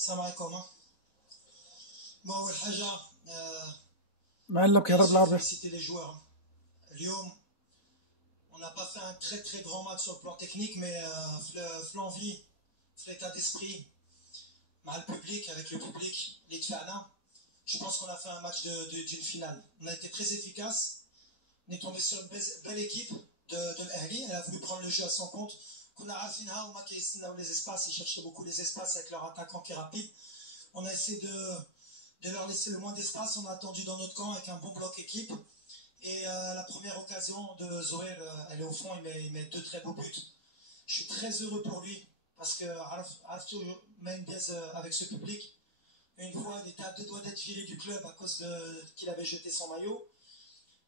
السلام عليكم. Bon, أول حاجة معلق bien يهرب sûr بالعربي. féliciter les joueurs. اليوم on n'a pas fait un très très grand match sur le plan technique, mais l'envie, l'état d'esprit, le public, avec le public, les Tfana, je pense qu'on a fait un match d'une finale. On a été très efficace. On est tombé sur une belle équipe de l'Ahli. Elle a voulu prendre le jeu à son compte. On a les espaces, ils cherchaient beaucoup les espaces avec leur attaquant qui est rapide. On a essayé de leur laisser le moins d'espace. On a attendu dans notre camp avec un bon bloc équipe. Et la première occasion de Zoé, elle est au fond, il met deux très beaux buts. Je suis très heureux pour lui parce que Arafto met une pièce avec ce public. Une fois, il était à deux doigts d'être viré du club à cause qu'il avait jeté son maillot.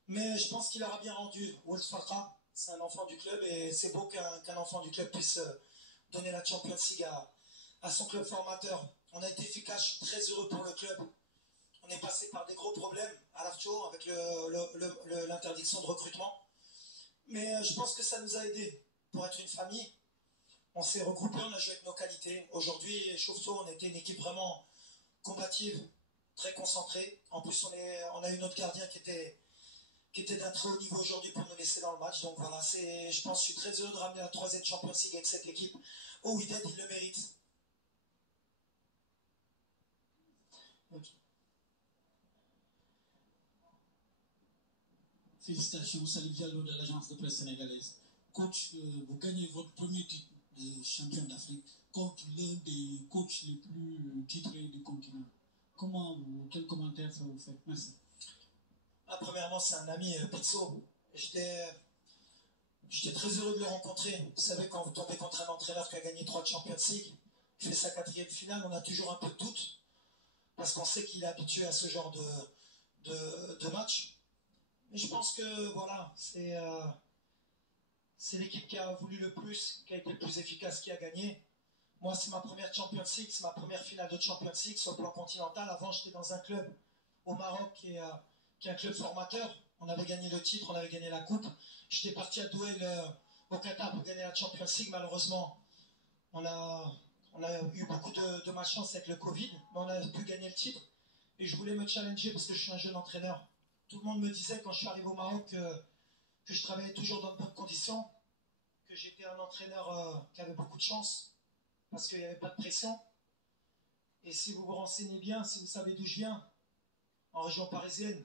Mais je pense qu'il aura bien rendu. Wolf Farka, c'est un enfant du club et c'est beau qu'un enfant du club puisse donner la Champions League à son club formateur. On a été efficace, je suis très heureux pour le club. On est passé par des gros problèmes à l'Archo avec l'interdiction de recrutement. Mais je pense que ça nous a aidés pour être une famille. On s'est regroupés, on a joué avec nos qualités. Aujourd'hui, Chauvetot, on était une équipe vraiment combative, très concentrée. En plus, on a eu notre gardien qui était d'un très haut niveau aujourd'hui pour nous laisser dans le match. Donc voilà, je pense que je suis très heureux de ramener la 3e Champions League avec cette équipe. Au Wydad, il le mérite. Okay. Félicitations, Salif Diallo de l'agence de presse sénégalaise. Coach, vous gagnez votre premier titre de champion d'Afrique contre l'un des coachs les plus titrés du continent. Quel commentaire ça vous fait? Merci. Premièrement, c'est un ami, Pizzo. J'étais très heureux de le rencontrer. Vous savez, quand vous tombez contre un entraîneur qui a gagné 3 Champions League, qui fait sa 4e finale, on a toujours un peu de doute, parce qu'on sait qu'il est habitué à ce genre de match. Mais je pense que voilà, c'est l'équipe qui a voulu le plus, qui a été le plus efficace, qui a gagné. Moi, c'est ma première Champions League, c'est ma première finale de Champions League sur le plan continental. Avant, j'étais dans un club au Maroc qui est un club formateur. On avait gagné le titre, on avait gagné la coupe. J'étais parti à Douai au Qatar pour gagner la Champions League. Malheureusement, on a eu beaucoup de malchance avec le Covid, mais on a pu gagner le titre. Et je voulais me challenger parce que je suis un jeune entraîneur. Tout le monde me disait quand je suis arrivé au Maroc que je travaillais toujours dans de bonnes conditions, que j'étais un entraîneur qui avait beaucoup de chance parce qu'il n'y avait pas de pression. Et si vous vous renseignez bien, si vous savez d'où je viens, en région parisienne,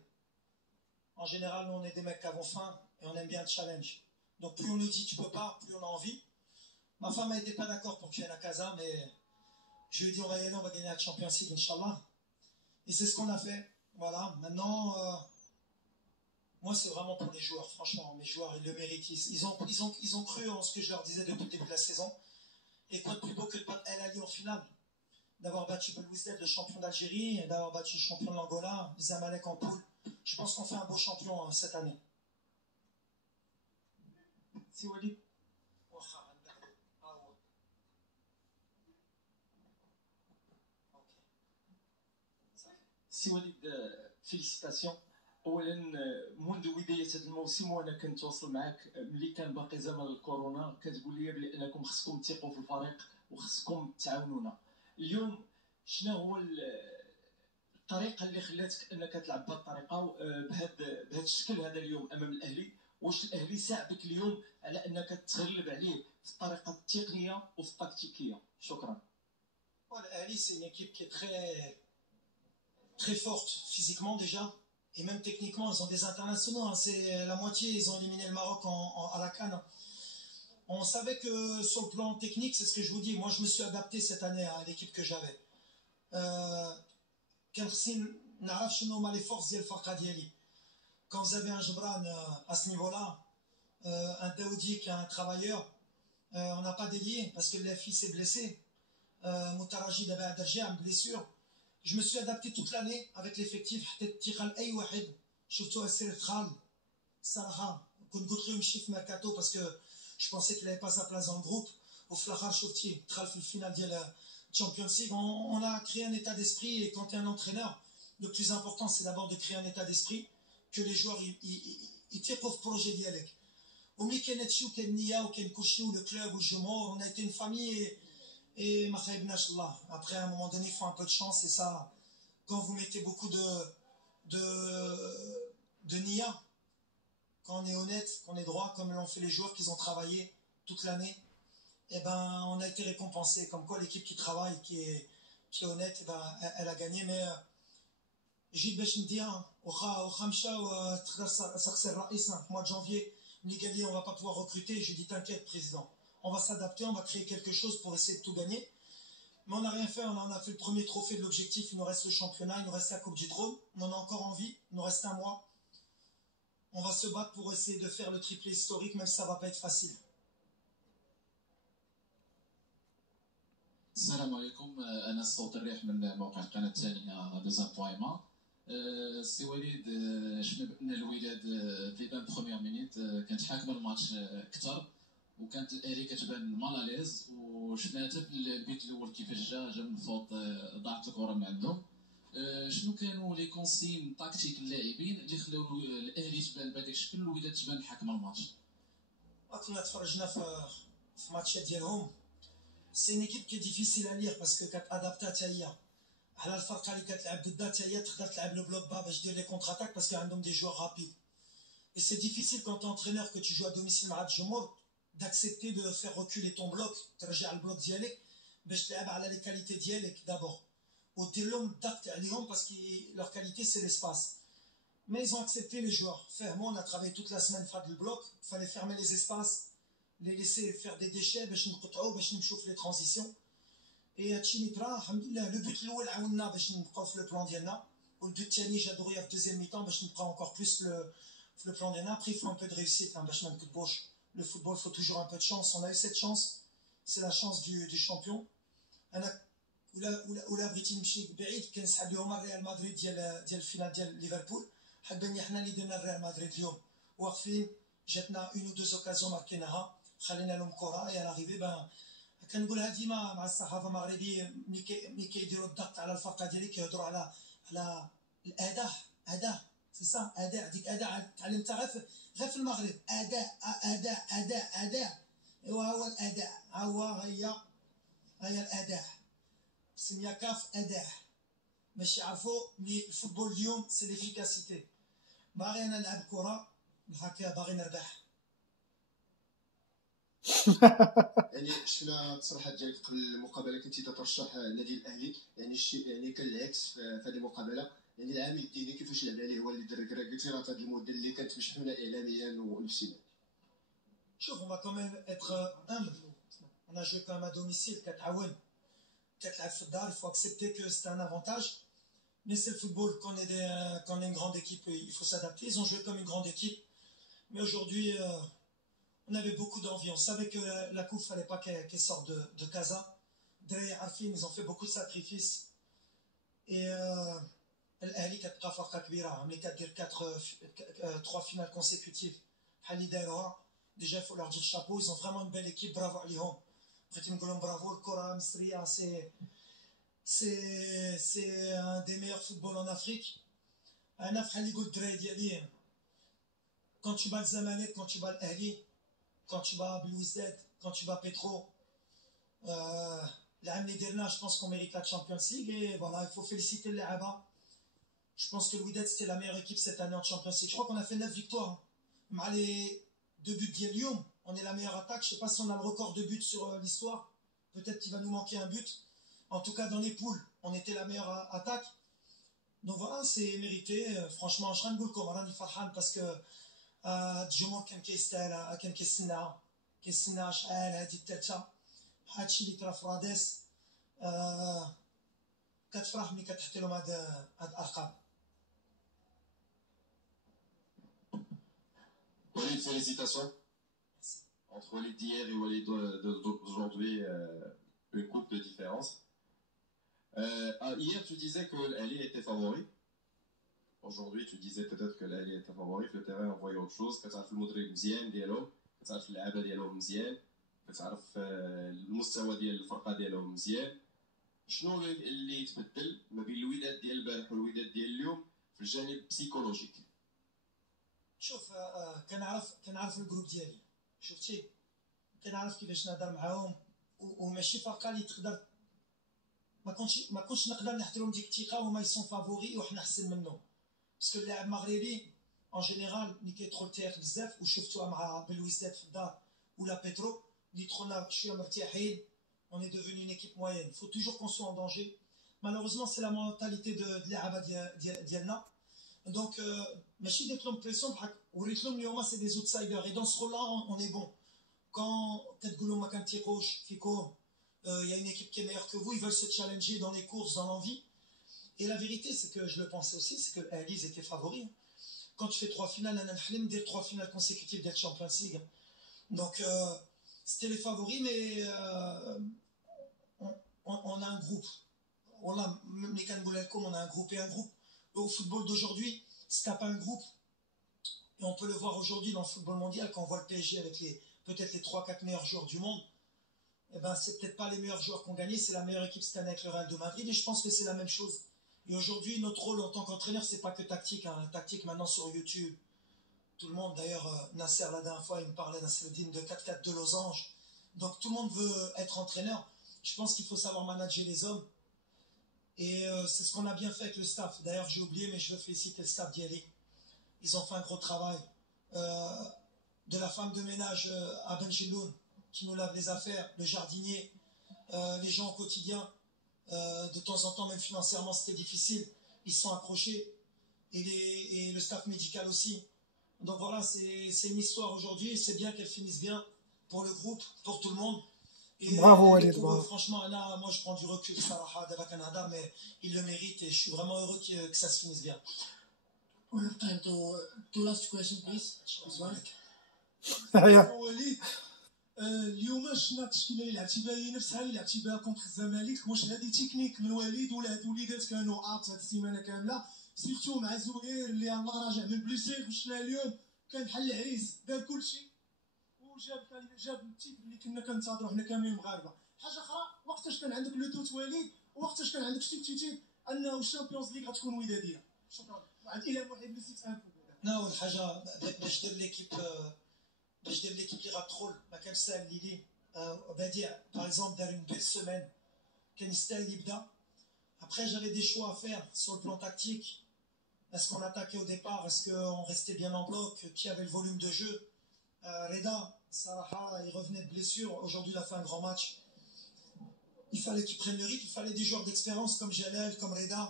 en général, nous, on est des mecs qui avons faim et on aime bien le challenge. Donc plus on nous dit tu peux pas, plus on a envie. Ma femme n'était pas d'accord pour que je vienne à Casa, mais je lui ai dit on va y aller, on va gagner la Champions League, Inch'Allah. Et c'est ce qu'on a fait. Voilà, maintenant, moi c'est vraiment pour les joueurs, franchement, mes joueurs, ils le méritent. Ils ont cru en ce que je leur disais depuis le début de la saison. Et quoi de plus beau que de battre El Ali en finale, d'avoir battu Belouizdad, le champion d'Algérie, et d'avoir battu le champion de l'Angola, Zamalek en poule. Je pense qu'on fait un beau champion cette année. Si Walid. سي وليد فيليسيتاسيون اولا منذ بدايه هذا الموسم وانا كنتواصل معك ملي كان باقي زمن الكورونا كتقول لي بانكم خصكم تثقوا في الفريق وخصكم تعاونونا. اليوم شنو هو الطريقه اللي خلاتك انك تلعب بهذه الطريقه بهذا الشكل هذا اليوم امام الاهلي؟ واش الاهلي ساعدك اليوم على انك تغلب عليه في الطريقه التقنيه وفي التكتيكيه؟ شكرا. الاهلي c'est une équipe qui est très forte physiquement déjà, et même techniquement, ils ont des internationaux. Hein. C'est la moitié, ils ont éliminé le Maroc à la CAN. On savait que sur le plan technique, c'est ce que je vous dis, moi je me suis adapté cette année à l'équipe que j'avais. Les forces quand vous avez un Jebran à ce niveau-là, un Daoudi qui est un travailleur, on n'a pas délié parce que l'FI s'est blessé. Moutarajid avait adagé une blessure. Je me suis adapté toute l'année avec l'effectif. Parce que je pensais qu'il n'avait pas sa place dans le groupe. Champions League, on a créé un état d'esprit, et quand tu es un entraîneur, le plus important c'est d'abord de créer un état d'esprit, que les joueurs ils tirent pour le projet d'Yalek. Le club, on a été une famille, Et ma khaybnash Allah. Après, à un moment donné, il faut un peu de chance. Et ça, quand vous mettez beaucoup de nia, quand on est honnête, qu'on est droit, comme l'ont fait les joueurs qui ont travaillé toute l'année, et ben, on a été récompensé. Comme quoi, l'équipe qui travaille, qui est honnête, et ben, elle a gagné. Mais جيت باش نديها واخا مشاو تقدر تخسر الرئيس في mois de janvier. ملي قال لي on va pas pouvoir recruter, je dis t'inquiète président, on va s'adapter, on va créer quelque chose pour essayer de tout gagner. Mais on n'a rien fait, on a fait le premier trophée de l'objectif, il nous reste le championnat, il nous reste la Coupe du Trône, on en a encore envie, il nous reste un mois. On va se battre pour essayer de faire le triplé historique, même si ça va pas être facile. السلام عليكم. انا الصوت الريح من موقع القناه الثانيه دوزان بويما. سي وليد، شفنا بان الوداد في بان بروميير مينيت كانت حاكمه الماتش اكثر، وكانت الاهلي كتبان مالاليز، وشفنا حتى في البيت الاول كيفاش جا من الفوق ضاعت الكره من عندهم. شنو كانوا لي كونسين تاكتيك اللاعبين اللي خلاو الاهلي تبان بهذاك الشكل والوداد تبان حاكمه الماتش؟ كنا تفرجنا في ماتشات ديالهم. سي une équipe qui est difficile à lire parce que كتادابتا حتى هي على الفرقه اللي كتلعب ضدها حتى هي تقدر تلعب لو بلوك با باش دير لي كونتر اتاك parce qu'il y a عندهم des joueurs rapides. Et c'est difficile quand tu es entraîneur que tu joues à domicile مع الجمهور d'accepter de faire reculer ton bloc, ترجع البلوك ديالك باش تلعب على لي كاليتي ديالك d'abord. ودير لهم الضغط عليهم parce que leur qualité c'est l'espace. Mais ils ont accepté les joueurs. Moi, on a travaillé toute la semaine faire du bloc, il fallait fermer les espaces, les laisser faire des déchets باش نقطعوا باش نمشوا في les transitions. Et هادشي اللي طرا الحمد لله. لو بوت الاول عاوننا باش نبقاو في لو بلان ديالنا، والبوت الثاني جا دغيا في دوزيام ميطون باش نبقاو encore plus في لو بلان ديالنا. Après il faut un peu de réussite باش ما نكذبوش. Le football, il faut toujours un peu de chance. On a eu cette chance, c'est la chance du champion. انا ولا بغيتي نمشي بعيد كنسحب لهم الريال مدريد ديال الفينال ديال ليفربول. حباني حنا اللي درنا الريال مدريد اليوم واقفين، جاتنا اون او دو اوكازيون ماركيناها، خلينا لهم كره اي لاريفي. بان كنقولها ديما مع الصحافه المغربيه ملي كيديروا الضغط على الفرقه ديالي كيهضروا على الاداء سي سا اداء. ديك اداء تعلمتها غير في المغرب. اداء ايوا هو الاداء، هي الاداء سميها كاف اداء باش يعرفوا بلي الفوتبول اليوم سي ليفيكاسيتي. باغي انا نلعب كره هكا، باغي نربح. يعني شفنا التصريحات ديالك قبل المقابله كنتي تترشح النادي الاهلي، يعني الشيء يعني كان العكس في هذه المقابله. يعني العامل الديني كيفاش لعب عليه هو اللي درك قلتي راه هذه المده اللي كانت مشحونه اعلاميا ونفسيا. شوف on va quand même être humble. On a joué quand même à domicile. كتعاون كتلعب في الدار. Il faut accepter que c'est un avantage. Mais c'est le football. Quand on est une grande équipe, il faut s'adapter. Ils ont joué comme une grande équipe. Mais aujourd'hui, on avait beaucoup d'envie. On savait que la coupe, il ne fallait pas qu'elle sorte de Casa. Derrière Arfin, ils ont fait beaucoup de sacrifices. Et l'Ahli a pris فرقة كبيرة. Mais qui a dit 3 finales consécutives. Hali Daïra, déjà il faut leur dire chapeau. Ils ont vraiment une belle équipe. Bravo عليهم. بغيت نقول لهم برافو. الكرة المصرية c'est un des meilleurs footballs en Afrique. أنا في حالي قلت الدراري ديالي quand tu bats le Zamalek, quand tu bats l'Ahli, quand tu bats Belouizdad, quand tu bats Petro, l'Am Liderna, je pense qu'on mérite la Champions League. Et voilà, il faut féliciter les Aba. Je pense que le Wydad c'était la meilleure équipe cette année en Champions League. Je crois qu'on a fait 9 victoires. Mais les 2 buts d'Yelium, on est la meilleure attaque. Je ne sais pas si on a le record de buts sur l'histoire. Peut-être qu'il va nous manquer un but. En tout cas, dans les poules, on était la meilleure attaque. Donc voilà, c'est mérité. Franchement, je suis content parce que الجمهور كان كيستاهل، كان كيستنى شحال هادي الثالثه. هادشي اللي طرا في راديس كتفرح ملي كتحط لهم هاد الارقام. Walid, félicitations. Entre Walid d'hier et Walid d'aujourd'hui, une coupe de différence. Hier, tu disais que l'Ali était favori. Aujourd'hui, tu disais peut-être que l'Ali était favori. Le terrain envoyait autre chose. كتعرف المدرب مزيان ديالهم، كتعرف اللعابه ديالهم مزيان، كتعرف المستوى ديال الفرقه ديالهم مزيان. شنو اللي تبدل ما بين الوداد ديال البارح والوداد ديال اليوم في الجانب بسيكولوجيك؟ شوف كنعرف الجروب ديالي، شفتي كنعرف كيفاش نهضر معاهم، وماشي فقط اللي تقدر ما كنتش نقدر نحترم ديك الثقه وما يسون فافوري وحنا احسن منهم باسكو اللاعب مغربي en général اللي كيدخل تاريخ بزاف وشفتوها مع بالويزات في الدار ولا بيترو اللي دخلنا شويه مرتاحين on est devenu une équipe moyenne. Il faut toujours qu'on soit en danger. Malheureusement, c'est la mentalité de l'Araba Dialna. Donc, ماشي ديت لهم بريسيون بحال وريت لهم اليوم c'est des outsiders et dans ce rôle-là on est bon. Quand كتقولوا ما كنتيقوش فيكم il y a une équipe qui est meilleure que vous, ils veulent se challenger dans les courses, dans l'envie. Et la vérité, c'est que je le pensais aussi, c'est que Alice était favori. Quand tu fais 3 finales, on a le dire 3 finales consécutives d'être Champions League. Donc, c'était les favoris, mais on a un groupe. On a un groupe et un groupe. Au football d'aujourd'hui, si tu n'as pas un groupe, et on peut le voir aujourd'hui dans le football mondial, quand on voit le PSG avec peut-être les 3-4 meilleurs joueurs du monde, eh ben, c'est peut-être pas les meilleurs joueurs qui ont gagné, c'est la meilleure équipe cette année avec le Real de Madrid, et je pense que c'est la même chose. Et aujourd'hui, notre rôle en tant qu'entraîneur, c'est pas que tactique. Hein. La tactique, maintenant, sur YouTube, tout le monde, d'ailleurs, Nasser, la dernière fois, il me parlait, Nasreddine, de 4-4 de losange. Donc, tout le monde veut être entraîneur. Je pense qu'il faut savoir manager les hommes. Et c'est ce qu'on a bien fait avec le staff. D'ailleurs, j'ai oublié, mais je veux féliciter le staff d'Yali. Ils ont fait un gros travail. De la femme de ménage à Benjiloun, qui nous lave les affaires, le jardinier, les gens au quotidien. De temps en temps, même financièrement, c'était difficile. Ils se sont accrochés. Et le staff médical aussi. Donc voilà, c'est une histoire aujourd'hui. Et c'est bien qu'elle finisse bien pour le groupe, pour tout le monde. Et bravo Walid, bravo. Franchement, Anna, moi je prends du recul, Sarah, d'Ava Canada, mais il le mérite et je suis vraiment heureux que ça se finisse bien. We have time to last question, please. وليد اليوم شفنا التشكيله اللي لعبتي بها هي نفسها اللي لعبتي بها كونتر الزمالك. واش هذه تكنيك من وليد ولا هاد الوليدات كانوا ابت هاد السيمانه كامله سيرتو مع زهير اللي الله راجع من بليسير وشفنا اليوم كان بحال العريس دار كلشي وجاب التيتر اللي كنا كنتظروا حنا كاملين المغاربه. حاجه اخرى، وقتاش كان عندك لو دوت وليد وقتاش كان عندك شتي انه الشامبيونز ليغ غتكون وداديه؟ شكرا. واحد الى واحد اللي سيتفهم. اول حاجه باش دير ليكيب اللي غتدخل ما كانش ساهل ليلي بديع باغ اكزومبل دار اون بيل سيمين كان يستاهل يبدا. Après, j'avais des choix à faire sur le plan tactique. Est-ce qu'on attaquait au départ? Est-ce qu'on restait bien en bloc? Qui avait le volume de jeu? Reda, Saraha, il revenait de blessure. Aujourd'hui, il a fait un grand match. Il fallait qu'il prenne le rythme. Il fallait des joueurs d'expérience comme Jalel, comme Reda.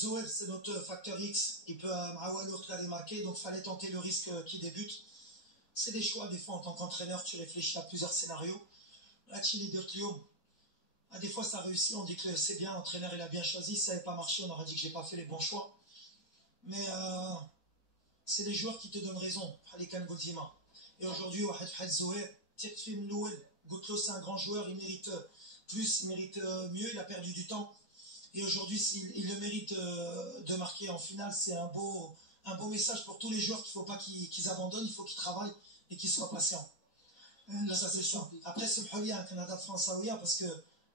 Zoel, c'est notre facteur X. Il peut Mawalour les marquer. Donc, il fallait tenter le risque qui débute. C'est des choix. Des fois, en tant qu'entraîneur, tu réfléchis à plusieurs scénarios. Là, Chili Dirtlium. Des fois ça réussit, on dit que c'est bien, l'entraîneur il a bien choisi, si ça n'avait pas marché, on aurait dit que j'ai pas fait les bons choix. Mais c'est les joueurs qui te donnent raison, et aujourd'hui, Goutlo c'est un grand joueur, il mérite plus, il mérite mieux, il a perdu du temps. Et aujourd'hui, il le mérite de marquer en finale, c'est un beau message pour tous les joueurs qu'il ne faut pas qu'ils abandonnent, il faut qu'ils travaillent et qu'ils soient patients. Ça c'est sûr. Après, c'est le Canada français, parce que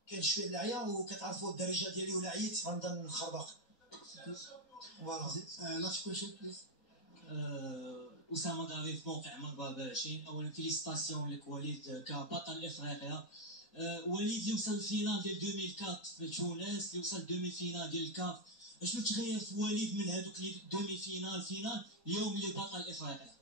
كاين شويه العيا وكتعرفوا الدرجه ديالي ولا عييت غنبدا نخربق. فوالا لاست كويشن بليز. أسامة دافي في موقع من باب 20. أولا فيليسيتاسيون لك وليد كبطل إفريقيا. وليد يوصل الفينال ديال 2004 في تونس، يوصل دومي فينال ديال الكاف. شنو تغير في وليد من هذوك اللي دومي فينال اليوم اللي بطل إفريقيا؟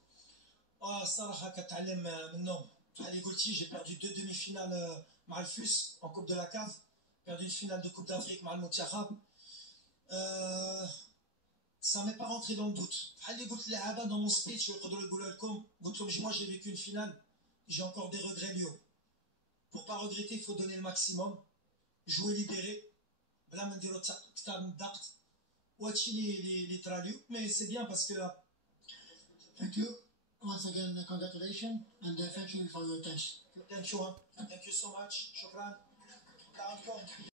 الصراحه كتعلم منهم. بحال اللي قلتي جي بيردو 2 demi-finales مع الفوس en Coupe de la CAF, perdu une finale de Coupe d'Afrique مع المنتخب. Ça m'est pas rentré dans le doute. بحال اللي قلت للعابه dans mon speech يقدروا يقولوا لكم، قلت لهم moi j'ai vécu une finale, j'ai encore des regrets Lyon. Pour pas regretter, il faut donner le maximum, jouer libéré, بلا ما نديروا كثار من الضغط. وهادشي اللي طرا اليوم، mais c'est bien parce que Thank you. Once again, congratulations and thank you for your attention. Thank you so much. شكرا.